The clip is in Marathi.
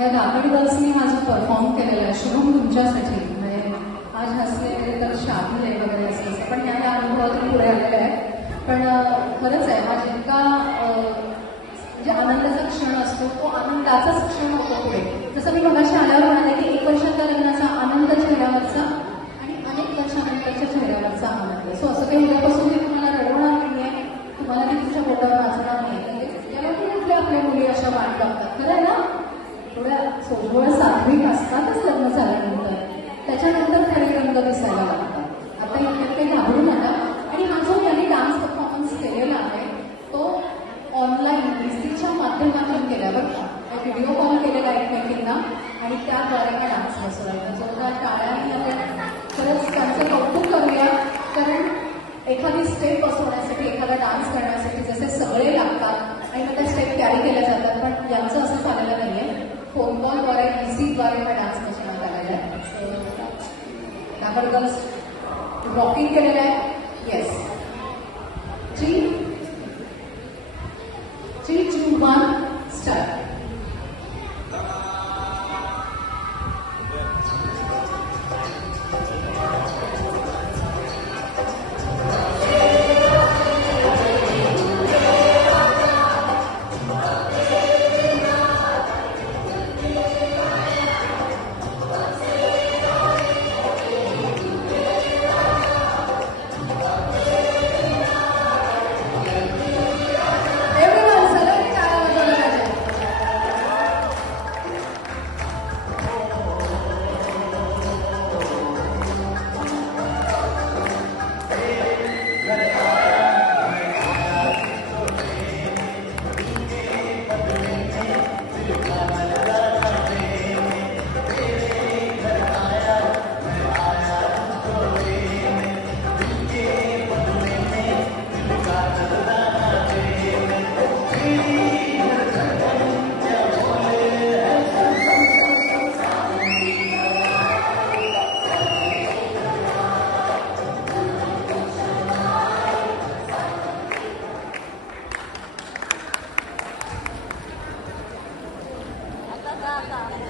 या राकड गर्ल्सनी माझं परफॉर्म केलेलं आहे शुभम तुमच्यासाठी. म्हणजे आज हसले तर शादी आहे वगैरे असं, पण या अनुभवातून पुढे आलेलं आहे. पण खरंच आहे, हा जितका म्हणजे आनंदाचा क्षण असतो तो आनंदाचाच क्षण होतो पुढे. जसं मी मगाशी आल्यावर म्हणाले की 1 वर्षाच्या लग्नाचा आनंद चेहऱ्यावरचा आणि अनेक वर्षानंतरच्या चेहऱ्यावरचा आनंद. सो असं काही उद्यापासून मी तुम्हाला रडवणार नाही आहे, तुम्हाला मी तुमच्या बोटावर वाचणार नाही. त्याला कुठल्या आपल्या मुली अशा वाट बघतात, खरं आहे ना? थोड्या सोजवळ सात्विक असतातच लग्न झाल्यानंतर, त्याच्यानंतर खरे रंग दिसायला लागतात. आता इतक्यात काही घाबरू नका. आणि हा जो त्यांनी डान्स परफॉर्मन्स केलेला आहे तो ऑनलाईन इस्त्रीच्या माध्यमातून केला बरं का. व्हिडिओ कॉल केलेला एकमेकींना आणि त्याद्वारे हा डान्स बसवला. जोरदार टाळ्यांनी आपण खरंच त्यांचं कौतुक करूया. कारण एखादी स्टेप बसवण्यासाठी, एखादा डान्स करण्यासाठी जसे सगळे लागतात आणि मग त्या स्टेप कॅरी केल्या जातात, पण यांचं असं झालेलं नाही आहे. फोन कॉलद्वारे इझीद्वारे हा डान्स बसवण्यात आलेला आहे. राकड गर्ल्स रॉकिंग केलेलं आहे. येस. 3, 2, 1 स्टार्ट. Bye.